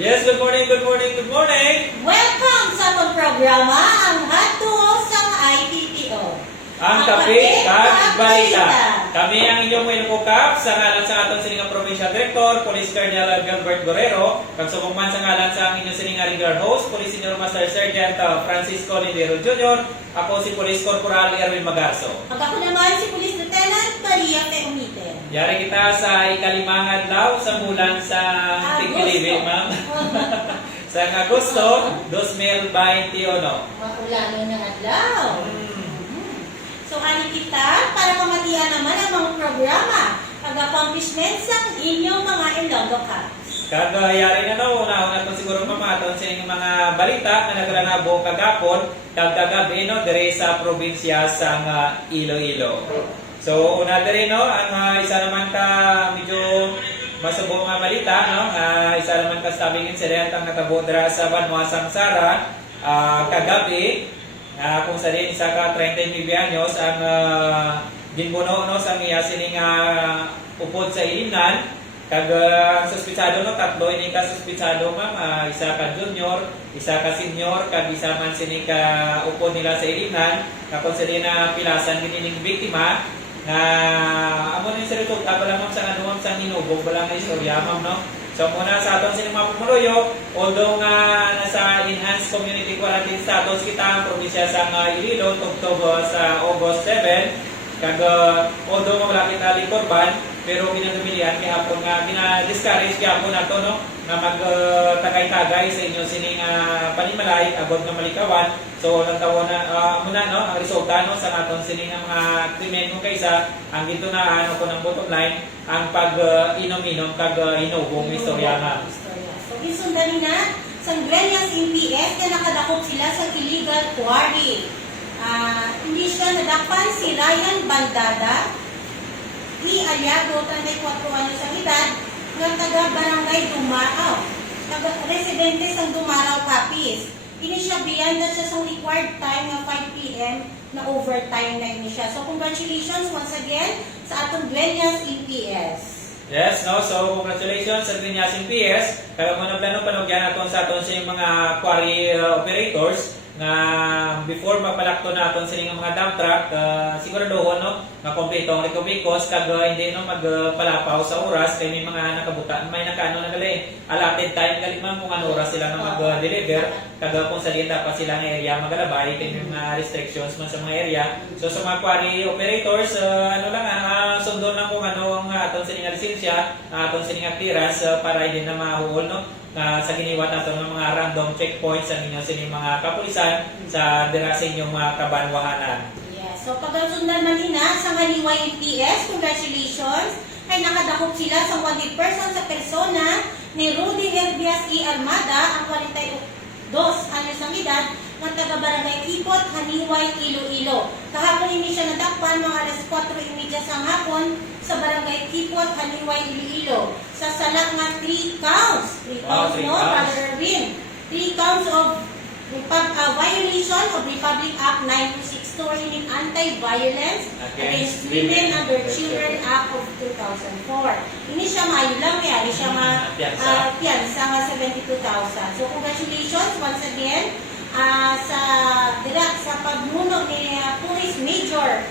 Yes, good morning, good morning, good morning! Welcome sa atong programa, ang Hatuo sa IPTO. Ang Kape Kag Balita. Kami ang inyong Wilco Kap sa ngalan sa aton siningang Provincial Director, Police Colonel Gilbert Guerrero, kag sumugman sa ngalan sa ang inyong siningang regular host, Police Senior Master Sergeant Francisco Lindero Jr., ako si Police Corporal Erwin Magarso. At ako naman si Police Lieutenant Maria Peumite. Yari kita sa ikalimang adlaw sa bulan sa Tigilibi, ma'am. Sa Agosto 2021. Maulano na adlaw. So, ani kita para pamatian naman ang mga programa, pag-accomplishments sa inyong mga Ilonggo Cups. Kagayari na no, una-una itong siguro mamaton sa inyong mga balita na nagranabo kagapon, kagabi no, dire sa probinsya sa Iloilo. So, una dire no, ang isa naman ka medyo masubong nga balita, no, isa naman ka stabbing incident ang natabo dira sa Banwa Sangsara, kagabi, kung sa rin isa ka 39 anyos ang ginbuno no sa iya sining upod sa ilimnan kag suspitsado no tatlo ini ka suspitsado ma'am, isa ka junior, isa ka senior kag isa man sini ka upod nila sa ilimnan na kung sa rin pilasan gining biktima na amo ni sir ito bala ma'am sa ano sa hinubog bala nga istorya ma'am no. So muna sa aton sining mga pumuluyo, although nga nasa enhanced community quarantine status kita ang probinsya sa Iloilo tugtog sa August 7, kag although nga wala kita likorban, pero ginagumilian kay hapon nga gina-discourage gyapon nato no nga magtagay-tagay sa inyo sining panimalay agod nga malikawan. So nagtawo na muna no ang resulta no sa naton sining mga krimen kung kaysa ang gito na ano ko ng bottom line ang pag inom-inom kag hinubong istorya nga. So gisundan na sa Dueñas MPS na nakadakop sila sa illegal quarry. Hindi siya nadakpan si Ryan Bandada ni Aliago, 34 anyos ang edad, nga taga Barangay Dumaraw, taga residente sa Dumaraw, Capiz. Ini siya beyond na siya sa required time ng 5 p.m. na overtime na ini siya. So congratulations once again sa atong Dueñas EPS. Yes, no? So congratulations sa Dueñas EPS. Kaya mo na plano panugyan natin sa aton sa mga quarry operators na before mapalakto natin sa mga dump truck, siguraduhon no, na kompleto ang recovery cost kag hindi no magpalapaw sa oras kay may mga nakabuta, may nakaano na gali allotted time gali man kung ano oras sila na mag-deliver kag kung sa dapat sila nga area magalabay kay may mga restrictions man sa mga area. So sa mga quarry operators, ano lang sundon lang kung ano ang aton sa lisensya, aton sa clearance para hindi na mahuhol no sa giniwat nato ng mga random checkpoints sa inyo sa mga kapulisan sa dira sa inyong mga kabanwahanan. Yes. So pagsundan man ina sa Haliway EPS, congratulations kay nakadakop sila sa wanted person sa persona ni Rudy Herbias E. Armada, ang 42 anyos ang edad, ng taga Barangay Kipot, Haliway, Iloilo. Kahapon hindi siya nadakpan mga alas 4:30 sa hapon sa Barangay Kipot, Haliway, Iloilo. Sa sala nga 3 counts. 3 counts, no, Brother Erwin. 3 counts of violation of Republic Act 926 in Anti-Violence Against Women and Children Act of 2004. Ini siya maayo lang, kaya siya piyansa nga 72,000. So congratulations once again sa pagmuno ni Police Major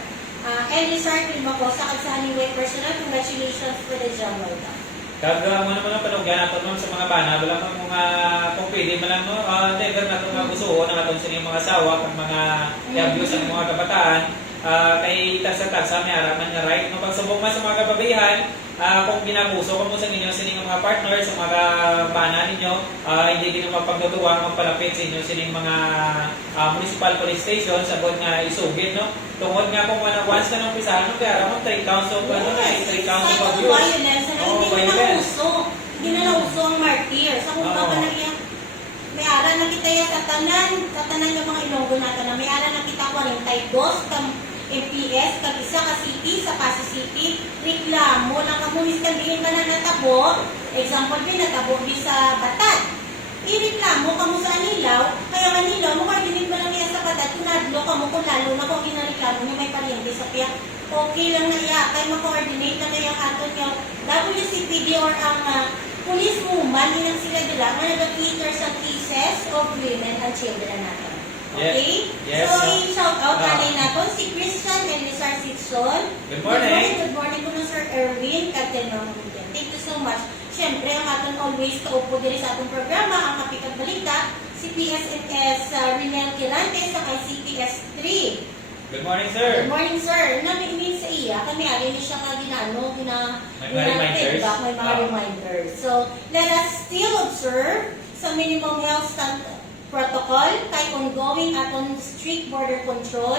Elisar Pilmacosa at sa Haliway Personal. Congratulations for the job well done. Kag mo naman ang panugyan natin sa mga bana, wala mga kung pwede man lang no, never na itong gusto na natin sa mga sawa kag mga abuse ang mga kabataan, kay tagsa-tagsa may araman nga right. No, pagsubok man sa mga kababayan, kung ginabuso kung sa inyo sa inyong mga partners, sa mga bana ninyo, hindi din mapagduduwa magpalapit sa inyo sa inyong mga municipal police station sa buwan nga isugid, no? Tungod nga kung once na nung pisahan, no, kaya ramon 3 counts of, 3 counts of abuse. Violence, hindi na nauso ang martyr. Sa kung pa na iya, may ara na kita ya katanan yung mga Ilonggo natin na may ara na kita 42 kam MPS, kag isa ka city sa Pasig City, reklamo lang kamunis kandiin ka na natabo, example din natabo di sa Batad. Ireklamo kamo sa Anilaw, kaya Anilaw, mukardinit mo lang niya sa Batad, kunadlo kamo kung lalo na kung ginareklamo niya may pariente sa piyak. Okay lang na iya, kaya mag-coordinate na kayang ato niyo WCPD or ang police woman, inang sila dila, nga nag-cater sa cases of women and children natin. Okay? Yes. So, i-shout out Ah. natin natin si Christian Elisar Sitson. Good morning. Good morning po Sir Erwin Catenong. Thank you so much. Siyempre, ang aton always kaupo din sa atong programa, ang Kapikag Balita, si PSNS Rinel Quirante sa ICPS 3. Good morning, sir. Good morning, sir. Namin sa iya, kami alin siya ka May mga reminders. May mga reminders. So, let us still observe sa minimum health protocol kay ongoing aton strict border control.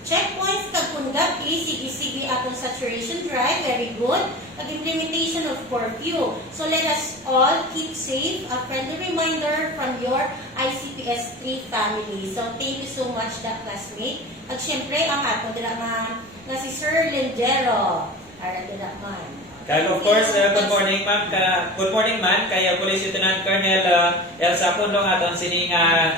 Checkpoints kag punggap sige aton saturation drive, very good. Kag implementation of curfew. So let us all keep safe. A friendly reminder from your ICPS 3 family. So thank you so much, that classmate. At syempre, ang ato dila nga si Sir Lindero. Ara dila man. Kag of course, good morning ma'am. Good morning man kay Police Lieutenant Colonel Elsa Pundong aton sining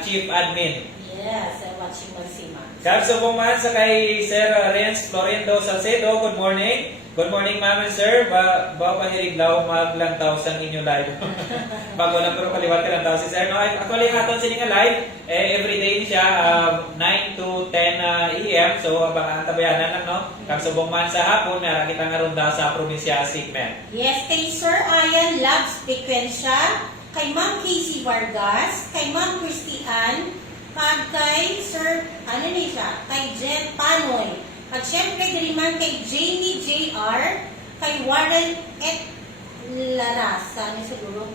Chief Admin. Yes, I'm watching Magsima. Kag subong man sa kay Sir Renz Florindo Salcedo. Good morning. Good morning ma'am and sir. Ba pangiriglaw maglantaw sa inyo live. Bago lang pero kaliwat ka lang si sir. No, actually aton sining live every day siya 9 to 10 AM. So baka tabayanan lang no. Kag subong man sa hapon meron kita nga ronda sa probinsya segment. Yes, kay Sir Ian Labs Frequencia, kay Ma'am Casey Vargas, kay Ma'am Christy Ann, kag kay Sir, ano ni siya, kay Jen Panoy. At syempre, diliman kay Jamie J.R., kay Warren et Larasa, ano siguro,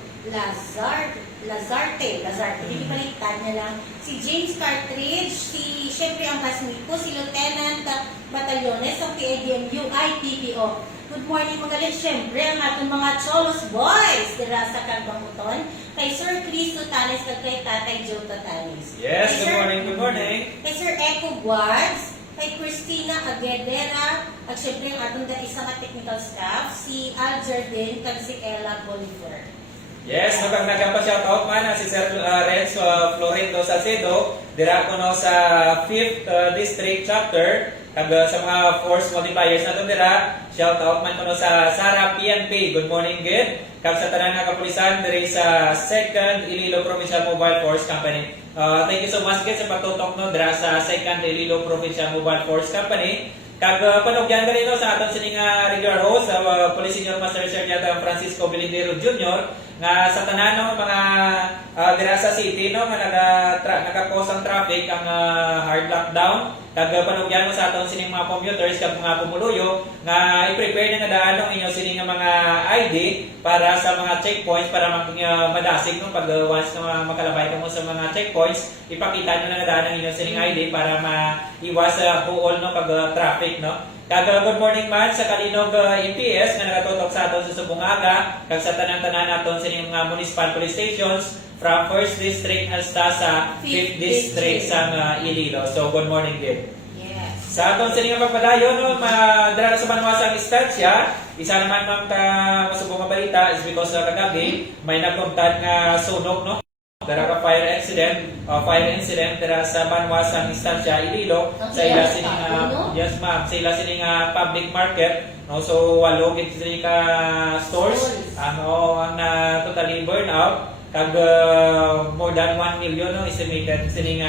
Lazarte, hindi baliktad niya lang. Si James Cartridge, syempre ang classmate ko, si Lieutenant Batalyones ng PADMU IPPO. Good morning mga galit, syempre ang ating mga Cholos Boys, dira sa Kalbanguton, kay Sir Chris Tutanes at kay Tatay Joe Tutanes. Yes, good morning, good morning. Kay Sir Echo Guards, kay Christina Aguedera, at syempre ang atong isa ka technical staff, si Al Jardin, kag si Ella Bolivar. Yes, nagpa-shoutout man si Sir Renz Florindo Salcedo, dira ko no sa 5th District Chapter, kag sa mga force multipliers na doon dira, shoutout man ko no sa Sara PNP, good morning good, kag sa tanan nga kapulisan diri sa 2nd Iloilo Provincial Mobile Force Company. Thank you so much guys sa patutok no dira sa 2nd Iloilo Provincial Mobile Force Company. Kag panugyan ka rin no, sa aton sining regular host, Police Senior Master Sergeant Francisco Bilindero Jr. nga sa tanan no, mga dira sa city no nga naka-cause ang traffic ang hard lockdown. Kag panugyan mo sa aton sining mga commuters kag mga pumuluyo nga i-prepare na nga daan ang inyo sining mga ID para sa mga checkpoints para madasig no pag once na makalabay ka mo sa mga checkpoints, ipakita nyo na nga daan ang inyo sining ID para maiwas buol no pag traffic no. Kag good morning man sa Kalinog EPS nga nagatutok sa aton sa Subungaga kag sa tanan-tanan naton sa mga municipal police stations from 1st District hasta sa 5th District sa Iloilo. So good morning din. Yes. Sa aton sa mga pagpadayon no, madara sa banwasang istansya, isa naman ma'am ka masubong nga balita is because kagabi may nagkontad nga sunog no. Dara ka fire incident dara sa banwasang istansya Iloilo sa ila sining yes ma'am sa ila sining public market no, so walo gid sining ka stores ang totally burn out kag more than 1 million no estimated sining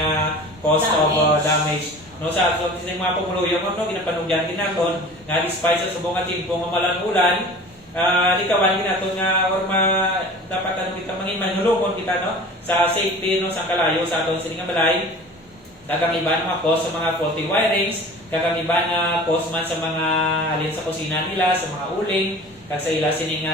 cost of damage no sa sining mga pumuluyo mo no ginapanugyan ginaton nga despite sa subong nga timpo nga malan-ulan likawan ginaton nga or dapat kita mangin manulungon kita no sa safety no sa kalayo sa aton sining balay dagang iba mga cause sa mga faulty wirings dagang iba na cause man sa mga alin sa kusina nila sa mga uling kag sa ila sining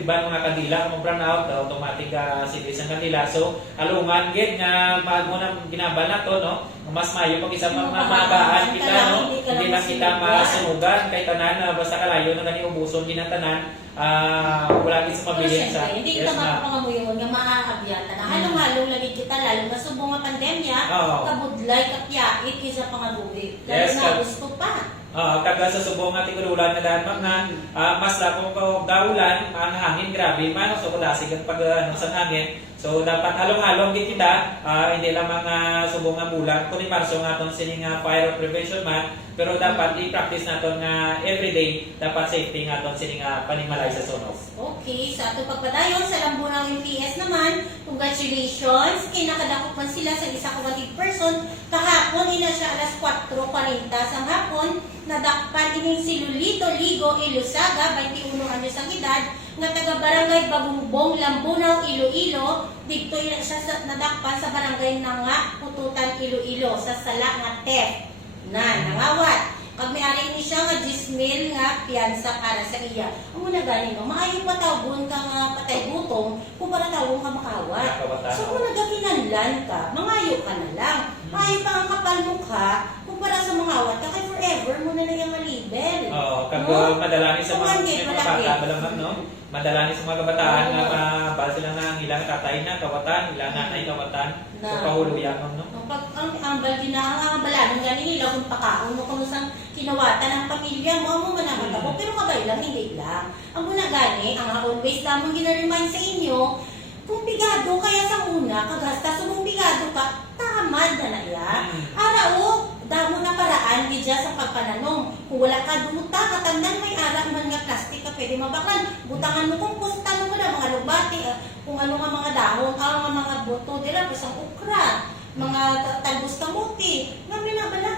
iba mga kandila kung brown out automatic service ang kandila so alungan gid nga mago na ginabal na to no mas mayo pag isa magaan kita no hindi lang kita masunugan kay tanan basta kalayo na gani ubuson ginatanan wala gid sa pabilin sa hindi ka makapangamuyon nga maaabyan na halong-halong lagi kita lalo na subong nga pandemya kabudlay kapyait kaysa pangabuhi lalo na gusto pa. Kag sa subong nga tigurulan na daan mga mas lapong daulan ang hangin grabe man so kulasig ang pag sa hangin So dapat halong-halong gid kita, hindi lang mga subong nga bulan kundi marso nga aton sini nga fire prevention month, pero dapat i-practice naton nga everyday dapat safety nga aton sini nga panimalay sa sunog. Okay, sa ato pagpadayon sa Lambunaw MPS naman, congratulations! Kinakadakop man sila sa isa ka 100 person. Kahapon, ina siya alas 4:40 sa hapon, nadakpan ining si Lulito Ligo Ilusaga, 21 anyos ang edad, nga taga Barangay Babumbong, Lambunaw, Iloilo. Dito siya nadakpan sa barangay nga Pututan, Iloilo, sa sala nga TEF na nangawat. Pag may-ari ni siya nga 10,000 nga piyansa para sa iya. Ang muna ganin, no? Maayo pa tawon ka nga patay butong kung para tawon ka makawat. So kung nagakinanlan ka, mangayo ka na lang. Maayo pa ang kapal mukha kung para sa mangawat ka, kay forever mo na yung malibel. Oo, kag No? madalani sa mga Malaki. bata, malamang, no? Madalani sa mga kabataan Oo. nga mabal sila nga ang ilang tatay na kawatan, ilang nanay kawatan, Na. so pahuluyan no? Pag ang ambal ginahang balanon nga nila kung pakaon mo kung sang kinawatan ng pamilya mo, mo manaman ako, pero kabay lang, hindi lang. Ang muna gani, ang always lamang gina-remind sa inyo, kung pigado kaya sa una, kagasta, so kung pigado ka, tamad na na yan. Arao, damo na paraan di dyan sa pagpananong. Kung wala ka duta, katandang may ara man nga plastic ka pwede mabaklan. Butangan mo kung tanong mo na mga lubati, kung ano nga mga dahon, ang mga buto, dila, pasang ukra, mga talbos kamuti. Ngayon na bala.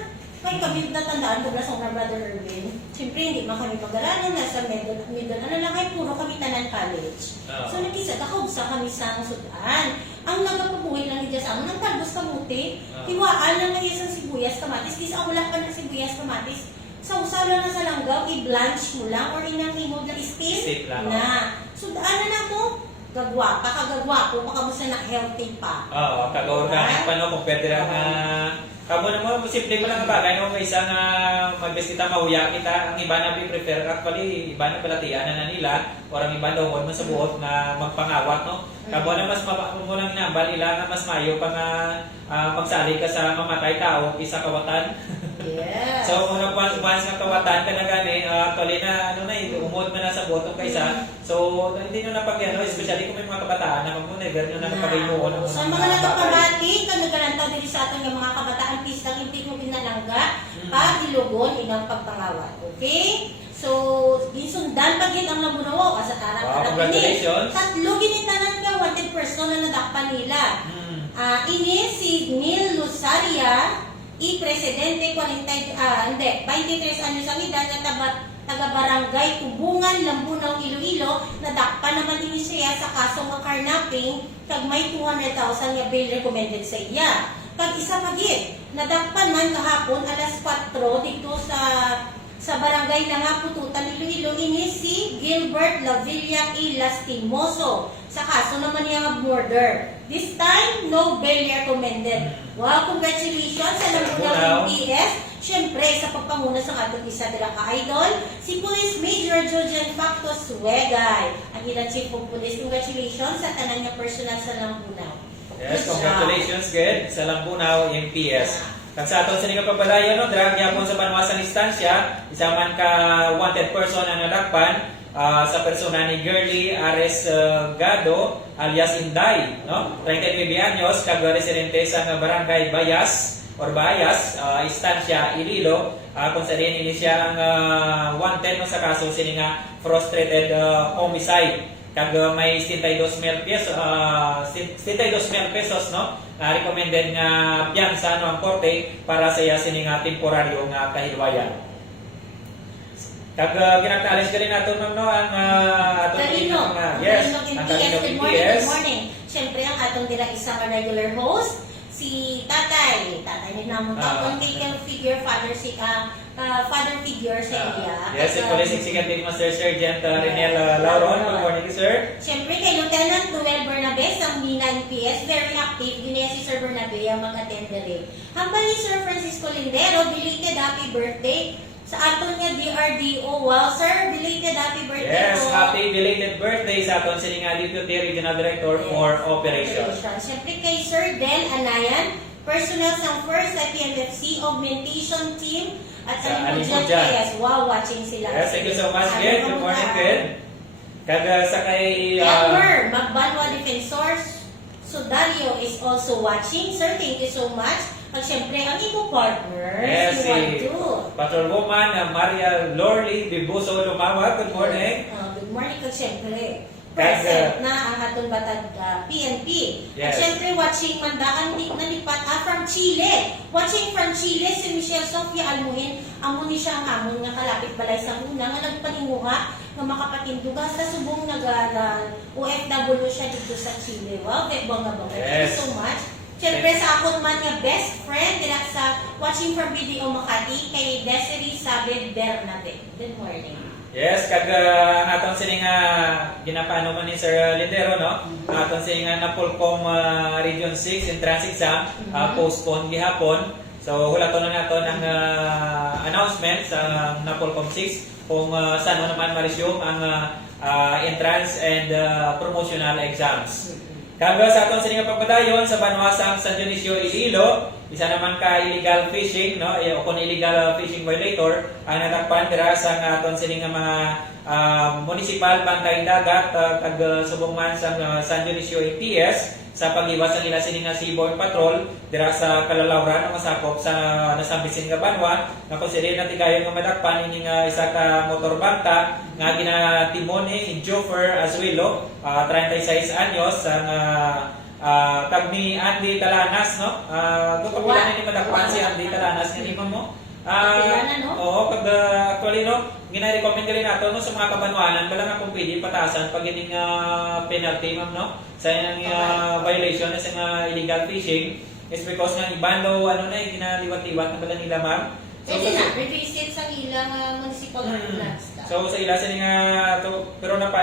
Kaya kami natandaan ko na sa mga Brother Erwin. Siyempre, hindi man kami pag-aralan. Nasa middle, ano lang kayo, puro kami tanan college. So, nakisag ako sa kami sa sudan. Ang nagapabuhay lang niya sa amin, ang talbos kamuti, hiwaan lang ng isang sibuyas kamatis. Kisa wala pa ng sibuyas kamatis. Sa usala na sa langgaw, i-blanch mo lang or inang himod na steam na. Sudan na to. Gagwa, kakagagwapo, makamusta na healthy pa. Oo, kag-organic pa no, kung pwede lang kamo na mo, simple mo lang ang bagay no, kaysa nga mag-best kita, mahuya kita, ang iba na prefer actually, iba na palatian na nila, or ang iba daw mo sa buot na magpangawat no. Kamo na mas mo nang inambal ila nga mas mayo pa nga magsali ka sa mamatay tao isa kawatan. Yes. So una once nga kawatan ka na gani, actually na ano na umod na sa botong kaysa. So hindi nyo na pag ano, especially kung may mga kabataan na kamo never nyo na napagayuon. So mga nagpapamati, kung nagkalantaw din sa atin yung mga kabataan, please lang hindi mo pinalangga, pa ilugon inang pagpangawat. Okay? So, gisundan pag yun ang Lambunaw sa tarap. Congratulations. Tatlo ginitanan ka, wanted person na nadakpan nila. Ini si Neil Lusaria, i-presidente 23 anyos ang edad na taga-barangay Tubungan, Lambunaw, Iloilo, nadakpan naman din siya sa kasong carnapping, kag may 200,000 nga bail recommended sa iya. Kag isa pagit, nadakpan man kahapon alas 4 dito sa barangay na nga Pututan, Iloilo, ini si Gilbert Lavilla E. Lastimoso sa kaso naman niya nga murder. This time, no bail recommended. Wow, congratulations sa Lambunaw MPS. Siyempre, sa pagpanguna sa ating isa nila ka-idol, si Police Major Jojen Factos Suegay. Ang ilang Chief of Police, congratulations sa tanan niya personal sa Lambunaw. Yes, congratulations good sa Lambunaw MPS. Kan sa aton sa nga pagpadayon no, drag yapon sa panwasang instansya, isa man ka wanted person ang nadakpan sa persona ni Girly Ares Gado alias Inday, no? 39 anyos, kag residente sa barangay Bayas or Bayas, instansya Iloilo, kung sa din ini siya ang wanted no, sa kaso sini nga frustrated homicide. Kag may 72,000 pesos no, recommended nga piyansa no ang korte para sa iya sini nga temporaryo nga kahilwayan. Kag ginaktalis gali nato no ang atong yes, ang Talino Good morning. Siyempre ang atong dira isang regular host si Tatay ni namo tawon kay figure father figure sa iya. Yes, si Police Executive Master Sergeant Renel Lauron. Good morning, sir. Siyempre kay Lieutenant Noel Bernabe sa Mina NPS, very active din si Sir Bernabe ang mga tendere. Hambal ni Sir Francisco Lindero, belated happy birthday sa aton nga DRDO. Wow, sir, belated happy birthday. Yes, happy belated birthday sa aton sini nga Deputy Regional Director for Operations. Siyempre kay Sir Den Anayan, personal sa first sa PMFC augmentation team at sa Alimudjan. Yes, wow, watching sila. Yes, thank you so much, Ken. Good morning, Ken. Kag sa kay Elmer, Magbanwa Defensors Sudario is also watching. Sir, thank you so much. At syempre, ang imo partner, Yes, si Waldo. Patrolwoman Maria Lorly Bibuso Lumawa. Good morning. Good morning ka syempre. Kag, Present na ang atong batag PNP. At Yes. syempre, watching mandaan nalipat from Chile. Watching from Chile, si Michelle Sofia Almuhin. Amo ni siya ang amon nga kalapit balay sa una nga nagpaninguha nga makapatinduga sa subong OFW siya dito sa Chile. Wow, kay bongga. Thank you Yes. so much. Siyempre sa akong man nga best friend dila sa watching from Video Makati kay Desiree Sabed Bernabe. Good morning. Yes, kag aton sining ginapano man ni Sir Lindero, no? Aton sining Napolcom Region 6 entrance exam postpone gihapon. So hulaton na naton ang announcement sa Napolcom 6 kung saan naman ma-resume ang entrance and promotional exams. Kagwa sa aton sining pagpadayon sa Banwasang San Dionisio, Iloilo, isa naman ka illegal fishing, no? O kung illegal fishing violator ang natakpan dira sa aton sining mga municipal bantay dagat kag subong man sa San Dionisio ATS sa pagiwas ang ila sining seaborne patrol dira sa Kalalauran ang masakop sa nasambisin nga banwa nga konsider na tigayon nga madakpan ining isa ka motor bangka nga ginatimon ni Jofer Azuelo, 36 anyos ang kag ni Andy Talanas, no? Kapila ni madakpan si Andy Talanas nga lima mo. No? Oo, kag actually, no, gina-recommend rin nato no, sa mga kabanwanan wala nga kung pwede patasan pag ining penalty, ma'am, no? Sa yung violation na sa illegal fishing is because nga ibando ano na ginaliwat-liwat na pala nila, ma'am. Kasi na, revisit sa ilang municipal ordinance. So sa ila sini nga to pero na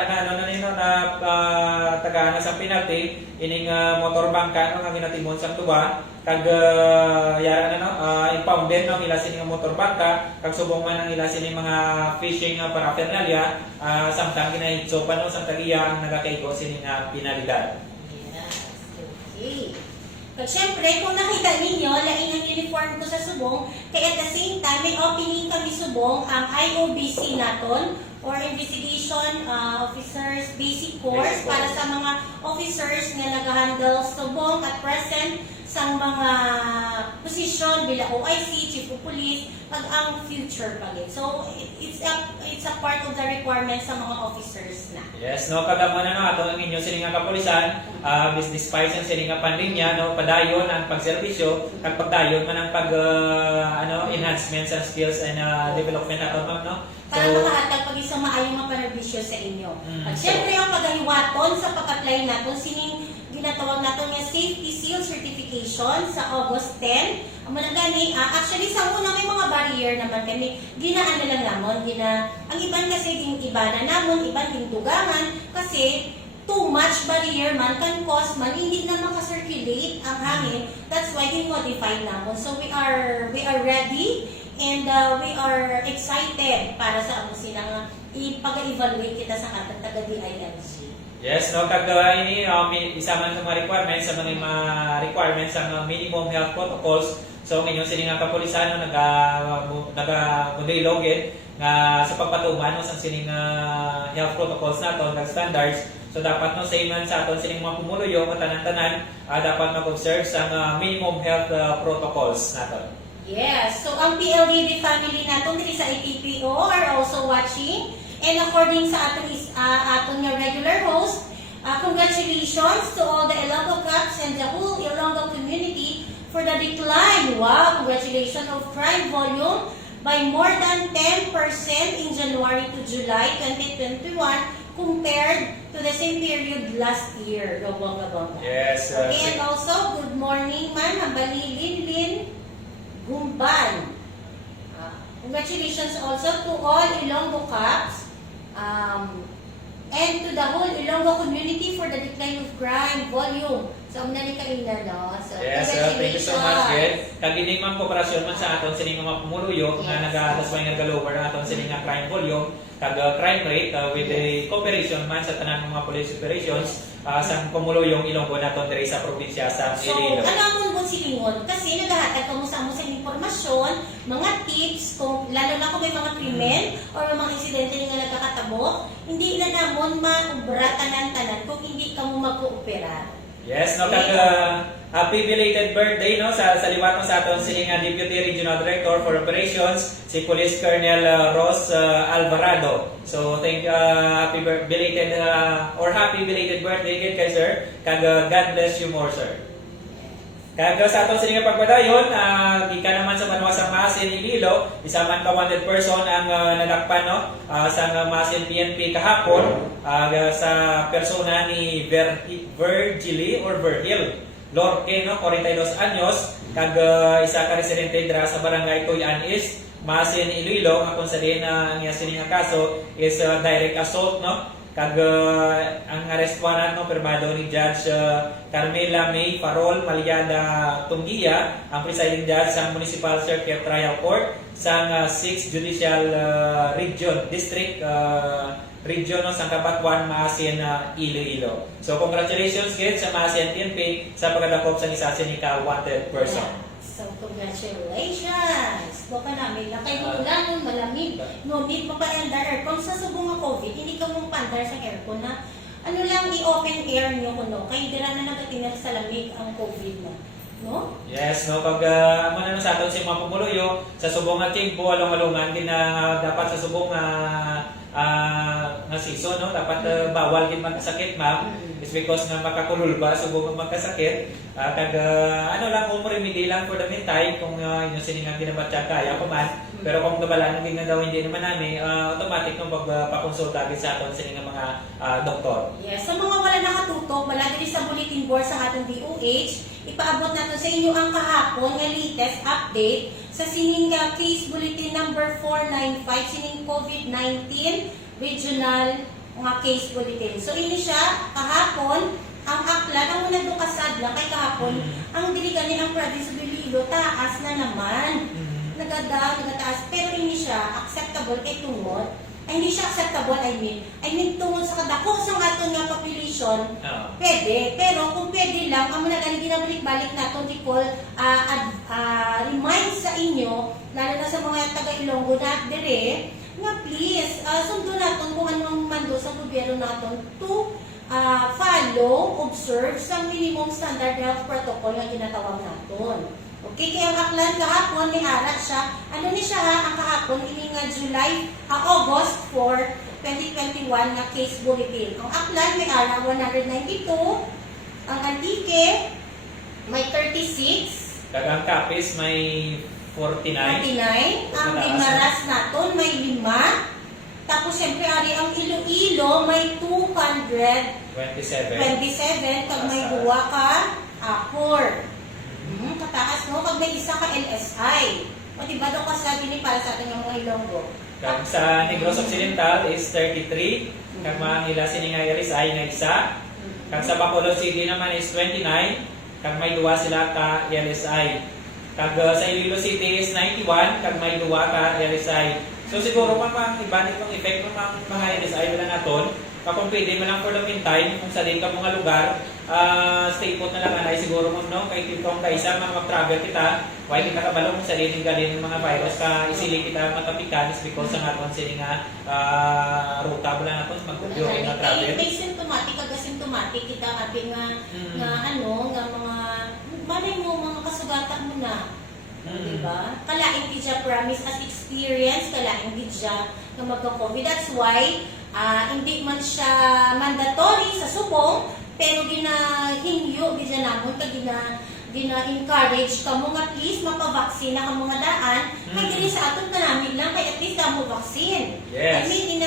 tagana sa penalty ining motor bangka no nga ginatimon sa tuba kag yara na no impounded no ila sini nga motor bangka kag subong man ang ila sini mga fishing paraphernalia samtang ginahitsopan no samtang iya ang nagakaygo sini nga penalidad. Yes, okay. But syempre, kung nakita ninyo, laing ang uniform ko sa Subong, kaya at the same time, may opening kami Subong, ang IOBC naton, or Investigation Officers Basic Course, para sa mga officers nga nag-handle Subong at present sa mga posisyon bila OIC, Chief of Police, pag ang future pagit. So, it's a part of the requirements sa mga officers na. Yes, no, kagamo na no, ato ang inyo sininga kapulisan, despite ang sininga pandinya, no, padayon ang pagserbisyo, at pagdayon man ang enhancement sa skills and development ato, ma'am, no? Para makahatag pag isang maayong mga panerbisyo sa inyo. At syempre, ang paghahiwaton sa pag-apply natin, sining ginatawag natin yung Safety Seal Certification sa August 10. Ang gani, actually, sa una may mga barrier naman kami. Ginaan na lang namon. Ang iban kasi iba na namon, iban hintugangan. Kasi too much barrier man can cause man, hindi na makasirculate ang hangin. That's why in-modify namon. So we are ready and we are excited para sa ano silang ipag-evaluate kita sa katang taga-DILG. Yes, no, kag ini isa man sa mga requirements sa mga requirements sa minimum health protocols. So ngayon sini nga kapulisan no, nag-modelogin nga sa pagpatuman no, sa sini nga health protocols nato, nag standards. So dapat no same man sa aton sining mga pumuluyo at tanan-tanan dapat mag-observe sa minimum health protocols nato. Yes, so ang PLDD family nato diri sa APPO are also watching. And according sa aton nga regular host, congratulations to all the Ilonggo Cats and the whole Ilonggo community for the decline. Wow, congratulations of crime volume by more than 10% in January to July 2021 compared to the same period last year. Gabong-gabong. Yes. Okay, and also, good morning, ma'am. Hambali Linlin Gumban. Congratulations also to all Ilonggo Cats. And to the whole Ilonggo community for the decline of crime volume. So, ni kaina, no? So, yes, thank you so much, Ged. Kagining mang kooperasyon man sa aton sining mga pumuluyo nga nagalasway nga galower na aton sining nga crime volume kag crime rate with the cooperation man sa tanan mga police operations sa pumuluyong Ilonggo naton diri sa probinsya sa Iloilo. So, alam mo silingon kasi naghahatag kamo sa impormasyon, mga tips, kung lalo na kung may mga krimen or may mga insidente nga nagkakatabo, hindi na namon maubra tanan-tanan kung hindi ka mo mag-oopera. Yes, no, kag happy belated birthday no sa liwat mo sa aton sining Deputy Regional Director for Operations si Police Colonel Ross Alvarado. So thank happy belated or happy belated birthday again kay sir. Kag God bless you more sir. Kag sa aton sining pagpadayon, gikan naman sa Manuasang Masin Iloilo, isa man ka wanted person ang nadakpan no sa Masin PNP kahapon sa persona ni Virgil Lorque no 42 anyos kag isa ka residente dira sa barangay Tuyan East, Masin Iloilo nga kung sa din ang sining kaso is direct assault no. Kag ang arestwanan no permado ni Judge Carmela May Farol Malyada Tungia, ang presiding judge sa Municipal Circuit Trial Court sa 6th Judicial Region District Region no, sa Kabatuan, Maasin, Iloilo. So congratulations kids sa Maasin PNP sa pagkadakop sa isa sinika wanted person. So, congratulations! Baka namin lang kayo ulan, malamig. No need pa pa yung aircon. Sa subong ng COVID, hindi ka mong pandar sa aircon na ano lang i-open air nyo kuno. Kaya hindi na nagatinag sa lamig ang COVID mo. No? Yes, no, pag ano na sa aton si mga pumuluyo, sa subong nga kimpo, along-alungan, din na dapat sa subong nga season, no? Dapat bawal din magkasakit, ma'am. It's because nga makakulul ba, subong magkasakit. Kag ano lang, kung remedy lang for the meantime, kung yun siningang ginabatya kaya ko man. Pero kung nabala nang nga daw hindi naman namin, automatic nung pagpakonsulta sa aton siningang mga doktor. Yes, sa mga wala nakatutok, wala din sa bulletin board sa atong DOH, ipaabot natin sa inyo ang kahapon nga latest update sa sining case bulletin number 495 sining COVID-19 regional nga case bulletin. So ini siya kahapon ang aklan ang una do kasadla kay kahapon ang dili gani ang province of Iloilo taas na naman. Nagataas pero ini siya acceptable kay tungod. Ay, hindi siya acceptable, I mean tungod sa kadako sa aton nga population, pwede. Pero kung pwede lang, ang mga galing ginabalik-balik natin, Nicole, remind sa inyo, lalo na sa mga taga-Ilonggo na dire, nga please, sundo natin kung anong mando sa gobyerno natin to follow, observe sa minimum standard health protocol na ginatawag natin. Okay, kaya ang aklan kahapon, may arat siya. Ano ni siya ha, ang kahapon, ini nga August 4, 2021 na case bulletin. Ang aklan may arat 192, ang antike may 36, Kag ang kapis may 49. Ang Dimaras naton may 5, tapos siyempre ari ang Iloilo may 227, kag may 2 ka Apor. Kataas no, kag may isa ka LSI. O diba daw kasabi ni para sa atin yung mga Ilonggo. Kag sa Negros Occidental is 33. Kag mga ila sining LSI nga isa. Kag sa Bacolod City naman is 29. Kag may 2 sila ka LSI. Kag sa Iloilo City is 91. Kag may 2 ka LSI. So siguro pang ibanit pang effect ng mga LSI wala naton. Kung pwede mo lang for the meantime, kung sa din ka mga lugar, stay put na lang anay siguro mo, no? Kay kitong kaisa, mga mag-travel kita, why kita kabalong sa din galing ng mga virus, ka isili kita matapikan is because ang aton sila nga ruta mo lang natin mag-video nga travel. May symptomatic, asymptomatic kita ating nga mga, malay mo, mga kasugatan mo na. Diba? Kalaing di siya promise as experience, kalaing di siya na magka-COVID. That's why, hindi man siya mandatory sa subong, pero ginahinyo, di siya namon, gina-encourage ka mo at least mapavaksina ka mga daan, kaya dili sa aton kanamig lang, kaya at least ka mo vaccine. Yes. May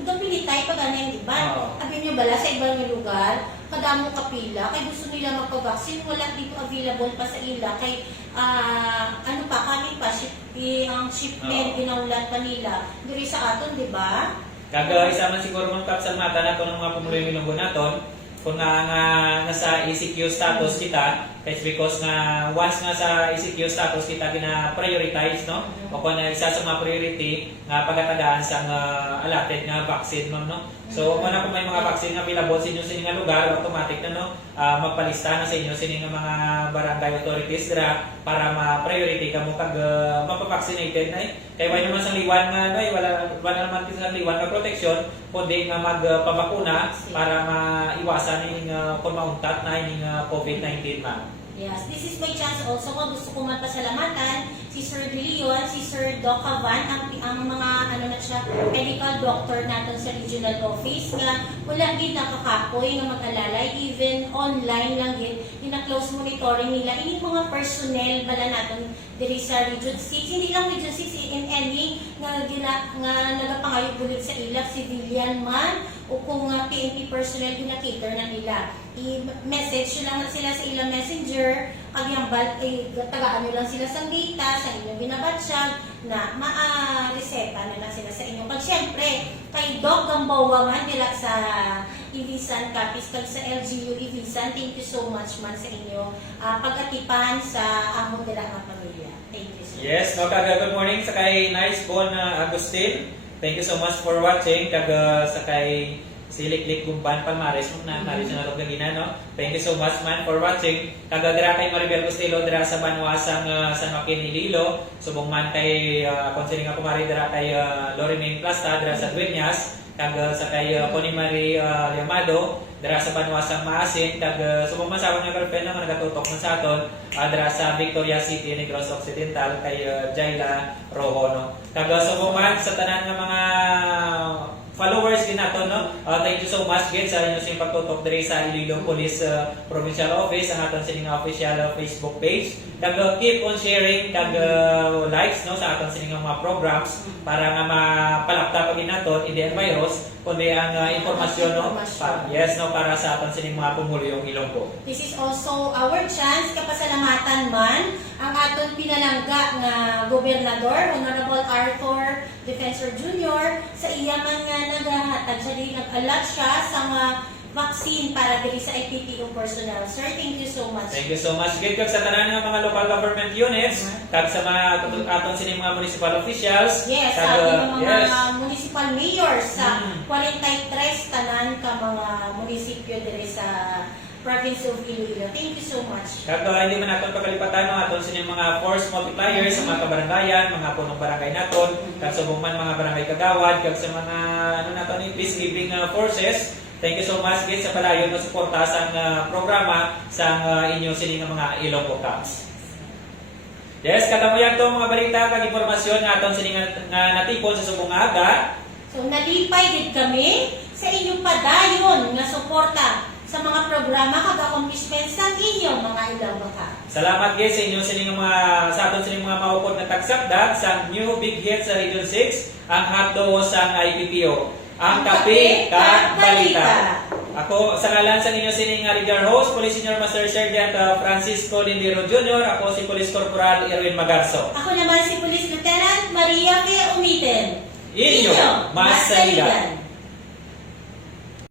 gapilitay pag ano yung iba. Sabi nyo bala, sa ibang lugar, kadamo kapila, kaya gusto nila magpavaccine, wala dito available pa sa ila, kay kami pa, ang shipment, ginaulan pa nila, diri sa aton, di ba? Kag isa man siguro mong kap sa mata nato ng mga pumuloy ng Ilonggo naton, kung nasa ECQ status kita, It's because nga once nga sa ECQ status kita gina-prioritize, no? O kung isa sa mga priority nga pagatagaan sa allotted nga vaccine, ma'am, no? So kung kung may mga vaccine nga available sa inyo sa inyong lugar, automatic na, no? Magpalista na sa inyo sa inyong mga barangay authorities dira para ma-priority ka mo kag mapavaccinated na eh. Kaya wala naman sa liwan nga, no? Wala naman sa liwan nga protection, kundi nga magpabakuna para maiwasan yung kung mauntat na yung COVID-19, ma'am. Yes, this is my chance also kung gusto ko magpasalamatan si Sir De Leon, si Sir Doc Havan, ang mga medical doctor natin sa regional office nga wala din nakakapoy nga mag-alalay, even online lang din, yung close monitoring nila, yung mga personnel bala natin diri sa Region 6, hindi lang Region 6, in any nga nagapangayog bulig sa ila, civilian man, o kung PNP personnel ginakater na nila. I-message lang na sila sa ilang messenger, kagyambal, tagaan nyo lang sila sa data, sa inyong binabatsyag, na ma-reseta na lang sila sa inyo. Pag syempre, kay Doc Gamboa man, dila sa Ibisan Capiz, kag sa LGU Ibisan, thank you so much man sa inyo. Pag-atipan sa among dila nga pamilya. Thank you so much. Yes, no, kag good morning sa kay Nice Bon Agustin. Thank you so much for watching. Kag sa kay Siliklik Gumban Palmares mo na Maris na Lagina, no. Thank you so much man for watching. Kag dira kay Maribel Costello dira sa Banwasang San Joaquin Iloilo. Subong man kay konsiling ako mari dira kay Lorraine Plasta dira sa Dueñas. Kag sa kay Connie Marie Llamado dira sa Banwasang Maasin. Kag subong man sa akong girlfriend nga nagatutok man sa aton dira sa Victoria City, Negros Occidental kay Jaila Rojo, no. Kag subong man sa tanan nga mga followers din nato, no. Thank you so much again sa inyo sa pagtutok diri sa Iloilo Police Provincial Office, ang aton sining official Facebook page. Kag keep on sharing kag likes, no, sa aton sining mga programs para nga mapalapta pagin naton hindi ang virus kundi ang impormasyon, no. Yes, no, para sa aton sining mga pumulong Ilonggo. This is also our chance kapasalamatan man ang aton pinalangga nga gobernador, Honorable Arthur Defensor Jr. sa iya man nga naghahatag siya din, nag-alat siya sa mga vaccine para diri sa IPPO personnel. Sir, thank you so much. Thank you so much. Gid kag sa tanan nga mga local government units, kag sa mga aton sining mga municipal officials, Yes, kag, sa ating mga yes. municipal mayors sa 43 tanan ka mga munisipyo diri sa province of Iloilo. Thank you so much. Kag hindi man naton pakalipatan ang aton sining mga force multipliers sa mga kabarangayan, mga punong barangay naton, kag subong man mga barangay kagawad, kag sa mga naton ni peacekeeping forces. Thank you so much gid sa palayon nga suporta sa programa sa inyo sining mga Ilonggo Camps. Yes, katamuyan to mga balita kag impormasyon nga aton sining nga natipon sa subong aga. So nalipay gid kami sa inyong padayon nga suporta sa mga programa kag accomplishments sa inyong mga Ilonggo Camps. Salamat guys sa inyo sining mga sa aton sining mga maupod na tagsakdag sa new big hit sa Region 6, ang hotdog sa IPPO. Ang kape kag balita. Ako sa ngalan sa inyo sining regular host, Police Senior Master Sergeant Francisco Lindero Jr. Ako si Police Corporal Erwin Magarso. Ako naman si Police Lieutenant Maria P. Umiten. Inyo, Masaligan.